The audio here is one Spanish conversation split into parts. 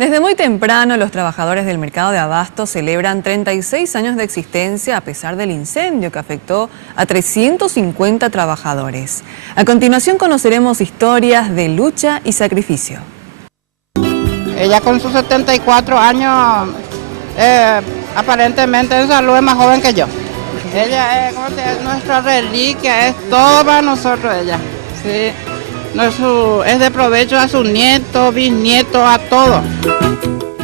Desde muy temprano, los trabajadores del mercado de Abasto celebran 36 años de existencia a pesar del incendio que afectó a 350 trabajadores. A continuación conoceremos historias de lucha y sacrificio. Ella con sus 74 años, aparentemente en salud es más joven que yo. Ella es nuestra reliquia, es todo para nosotros ella. Sí. Es de provecho a sus nietos, bisnietos, a todos.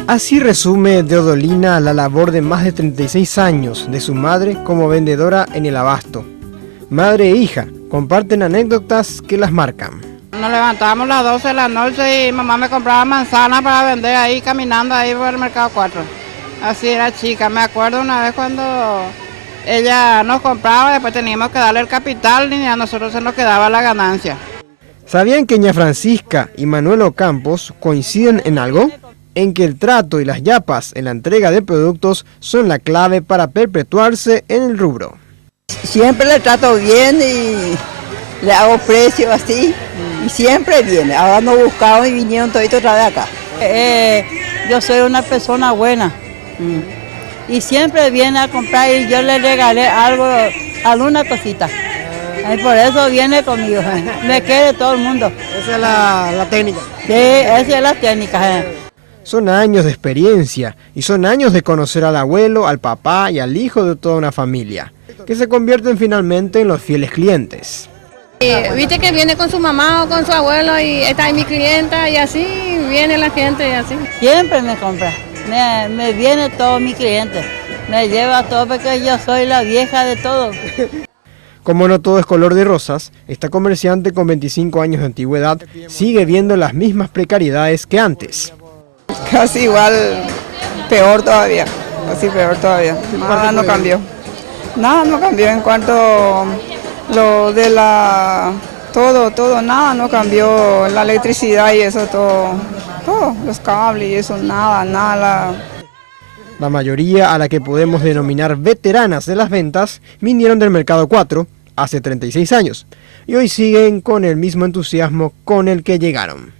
Así resume Deodolina la labor de más de 36 años de su madre como vendedora en el Abasto. Madre e hija comparten anécdotas que las marcan. Nos levantábamos a las 12 de la noche y mamá me compraba manzanas para vender ahí, caminando ahí por el Mercado 4. Así era chica. Me acuerdo una vez cuando ella nos compraba, después teníamos que darle el capital y a nosotros se nos quedaba la ganancia. ¿Sabían que ña Francisca y Manuel Ocampos coinciden en algo? En que el trato y las yapas en la entrega de productos son la clave para perpetuarse en el rubro. Siempre le trato bien y le hago precio así y siempre viene. Ahora nos buscaron y vinieron toditos otra vez acá. Yo soy una persona buena y siempre viene a comprar y yo le regalé algo, alguna cosita. Y por eso viene conmigo, me quiere todo el mundo. Esa es la técnica. Sí, esa es la técnica. Son años de experiencia y son años de conocer al abuelo, al papá y al hijo de toda una familia, que se convierten finalmente en los fieles clientes. Viste que viene con su mamá o con su abuelo y está ahí mi clienta y así viene la gente y así. Siempre me compra, me viene todo mi cliente, me lleva todo porque yo soy la vieja de todo. Como no todo es color de rosas, esta comerciante con 25 años de antigüedad sigue viendo las mismas precariedades que antes. Casi igual, peor todavía, casi peor todavía. Nada no cambió. Nada no cambió en cuanto lo de todo, nada no cambió, la electricidad y eso, todo, los cables y eso, nada. La mayoría, a la que podemos denominar veteranas de las ventas, vinieron del Mercado 4 hace 36 años y hoy siguen con el mismo entusiasmo con el que llegaron.